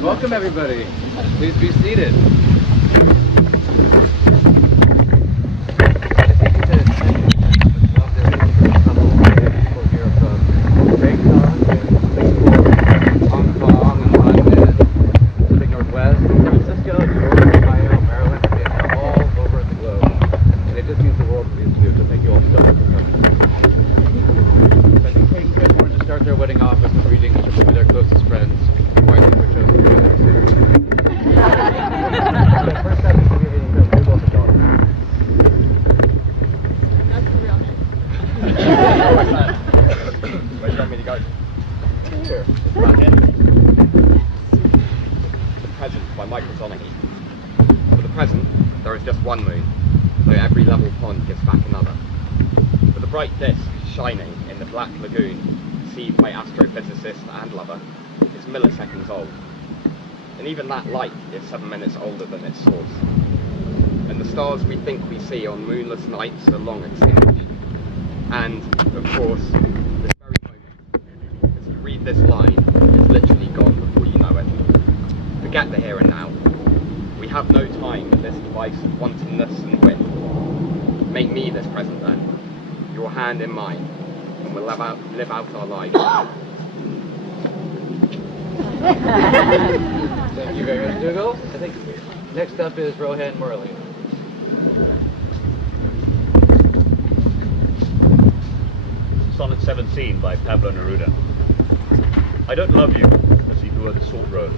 Welcome everybody. Please be seated. For the present, there is just one moon, so every level pond gives back another. For the bright disk shining in the black lagoon, perceived by astrophysicist and lover, is milliseconds old. And even that light is 7 minutes older than its source. And the stars we think we see on moonless nights are long extinguished. And, of course, this very moment, as you read read this line, it's literally gone before you know it. Forget the here and now. We have no time at this device of wantonness and wit. Make me this present then, your hand in mine, and we'll live out our lives. Thank you very much, Dougal. I think next up is Rohan Murali. Sonnet 17 by Pablo Neruda. I don't love you as if you were the salt rose,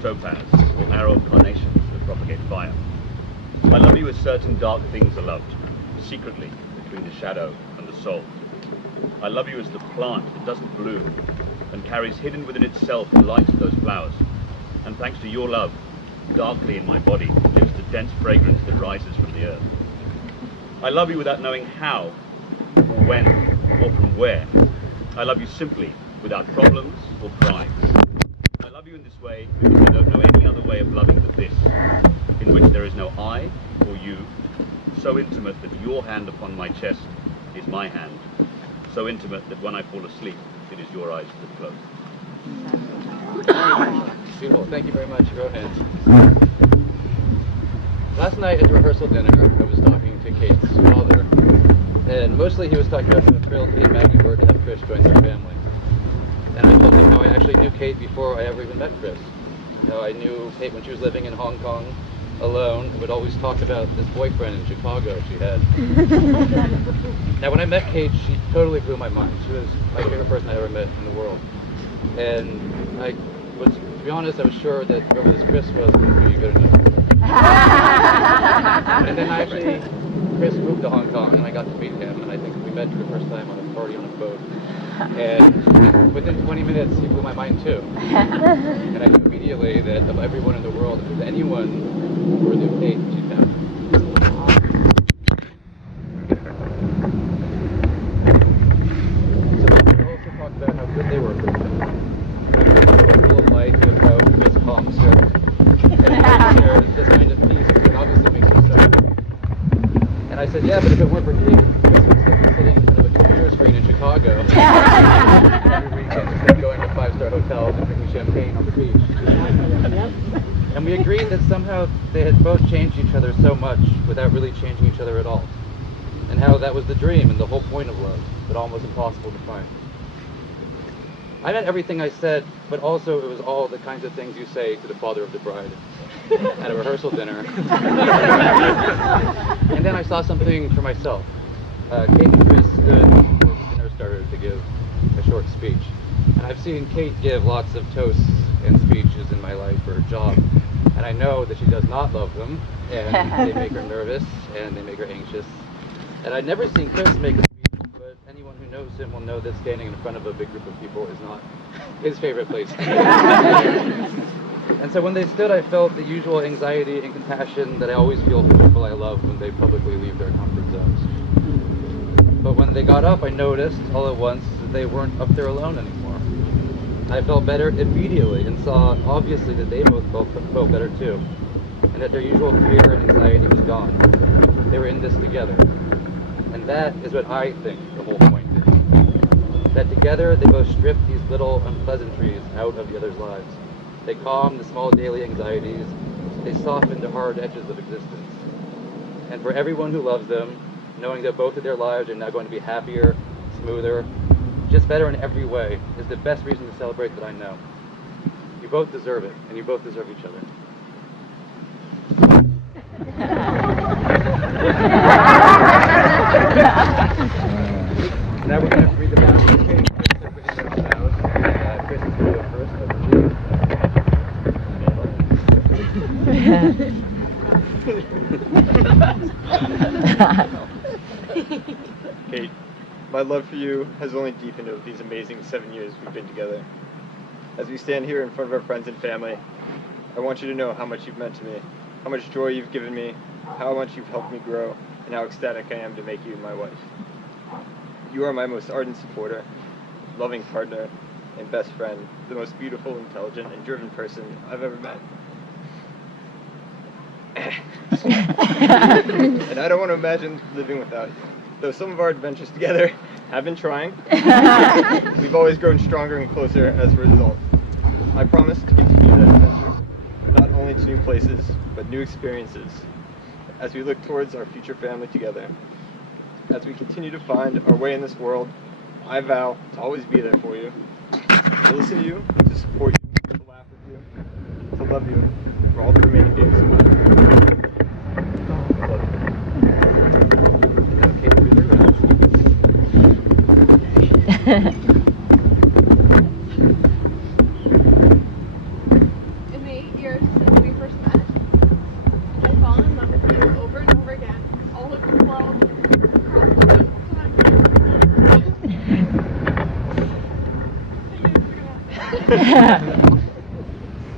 topaz, or arrow carnations that propagate fire. I love you as certain dark things are loved, secretly between the shadow and the soul. I love you as the plant that doesn't bloom and carries hidden within itself the light of those flowers. And thanks to your love, darkly in my body lives the dense fragrance that rises from the earth. I love you without knowing how, or when, or from where. I love you simply, without problems or prides. I love you in this way because I don't know any other way of loving than this, in which there is no I or you, so intimate that your hand upon my chest is my hand, so intimate that when I fall asleep, it is your eyes that close. Beautiful. Thank you very much, Rohan. Last night at the rehearsal dinner, I was talking to Kate's father, and mostly he was talking about how thrilled he and Maggie were to have Chris join their family. And I told him how I actually knew Kate before I ever even met Chris. How I knew Kate when she was living in Hong Kong alone and would always talk about this boyfriend in Chicago she had. Now when I met Kate, she totally blew my mind. She was my favorite person I ever met in the world. And I was, to be honest, I was sure that whoever this Chris was wouldn't be good enough. And then Chris moved to Hong Kong and I got to meet him, and I think we met for the first time on a party on a boat. And within 20 minutes, he blew my mind too. And I knew immediately that of everyone in the world, if there's anyone who knew Kate, she'd found him. So we also talked about how good they were for each other. How good the circle of life with how Chris calms her. And there's this kind of peace that obviously makes you so happy. And I said, yeah, but if it weren't for Kate, Chris would still be sitting in front of a computer screen in Chicago every weekend instead of going to five-star hotels and drinking champagne on the beach. And we agreed that somehow they had both changed each other so much without really changing each other at all. And how that was the dream and the whole point of love, but almost impossible to find. I meant everything I said, but also it was all the kinds of things you say to the father of the bride at a rehearsal dinner. And then I saw something for myself. Kate and Chris stood before the dinner started to give a short speech. And I've seen Kate give lots of toasts and speeches in my life for her job. And I know that she does not love them, and they make her nervous, and they make her anxious. And I'd never seen Chris make a speech, but anyone who knows him will know that standing in front of a big group of people is not his favorite place. And so when they stood, I felt the usual anxiety and compassion that I always feel for people I love when they publicly leave their comfort zones. But when they got up, I noticed all at once that they weren't up there alone anymore. I felt better immediately and saw obviously that they both felt better too, and that their usual fear and anxiety was gone. They were in this together. And that is what I think the whole point is. That together they both strip these little unpleasantries out of the other's lives. They calm the small daily anxieties. They soften the hard edges of existence. And for everyone who loves them, knowing that both of their lives are now going to be happier, smoother, just better in every way, is the best reason to celebrate that I know. You both deserve it, and you both deserve each other. Now we're going to read the boundaries. Chris is going to go first, I believe. Kate, my love for you has only deepened over these amazing 7 years we've been together. As we stand here in front of our friends and family, I want you to know how much you've meant to me, how much joy you've given me, how much you've helped me grow, and how ecstatic I am to make you my wife. You are my most ardent supporter, loving partner, and best friend, the most beautiful, intelligent, and driven person I've ever met. And I don't want to imagine living without you. Though some of our adventures together have been trying. We've always grown stronger and closer as a result. I promise to continue that adventure, not only to new places, but new experiences, as we look towards our future family together. As we continue to find our way in this world, I vow to always be there for you, to listen to you, to support you, to laugh with you, to love you for all the remaining days of my life. I love you. Okay, through the rest. In the 8 years since we first met, I've fallen in love with you over and over again, all over the world, across the world.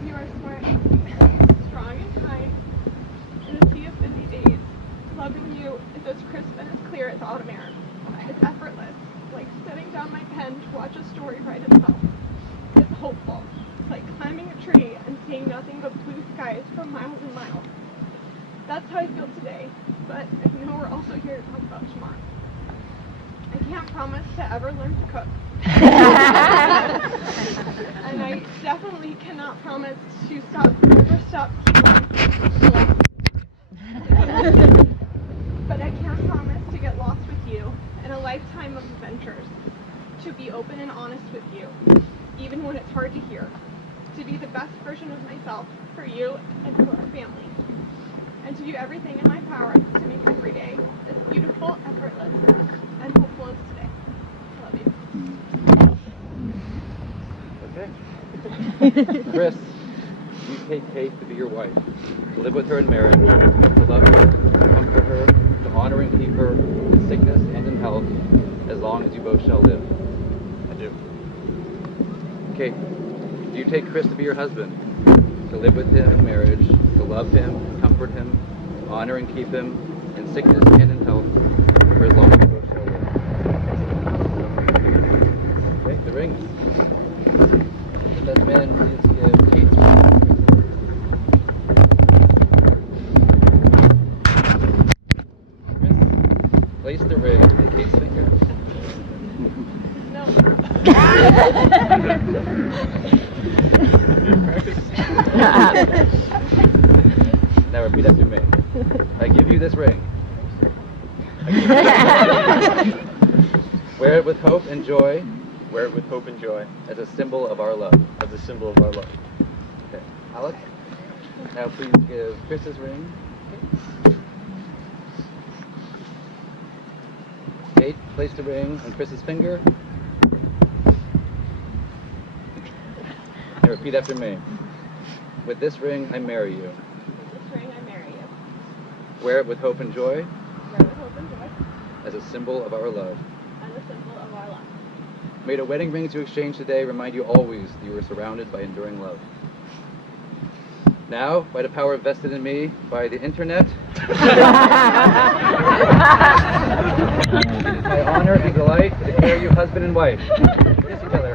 You are smart, strong and kind, in a sea of busy days. Loving you is as crisp and as clear as autumn air. It's effortless, like setting down my pen to watch a story write itself. It's hopeful, like climbing a tree and seeing nothing but blue skies for miles and miles. That's how I feel today, but I know we're also here to talk about tomorrow. I can't promise to ever learn to cook. And I definitely cannot promise to ever stop teaching. But I can promise to get lost with you in a lifetime of adventures, to be open and honest with you, even when it's hard to hear, to be the best version of myself for you and for our family, and to do everything in my power to make every day as beautiful, effortless, and hopeful as today. I love you. Okay. Chris, you take Kate to be your wife, to live with her in marriage, to love her, to comfort her, to honor and keep her in sickness and in health, as long as you both shall live. I do. Kate, do you take Chris to be your husband, to live with him in marriage, to love him, comfort him, to honor and keep him in sickness and in health, for as long as you both shall live? Okay, the rings. The best man, please give Kate's ring. Chris, place the ring on Kate's finger. No. Now repeat after me. I give you this ring. Wear it with hope and joy, Wear it with hope and joy, as a symbol of our love. as a symbol of our love. Okay. Alex, now please give Chris's ring. Kate, place the ring on Chris's finger. And repeat after me. With this ring, I marry you. With this ring, I marry you. Wear it with hope and joy, Wear it with hope and joy, as a symbol of our love. and a symbol of our love. May the wedding rings you exchange today remind you always that you are surrounded by enduring love. Now, by the power vested in me by the internet, it is my honor and delight to declare you husband and wife. Kiss each other.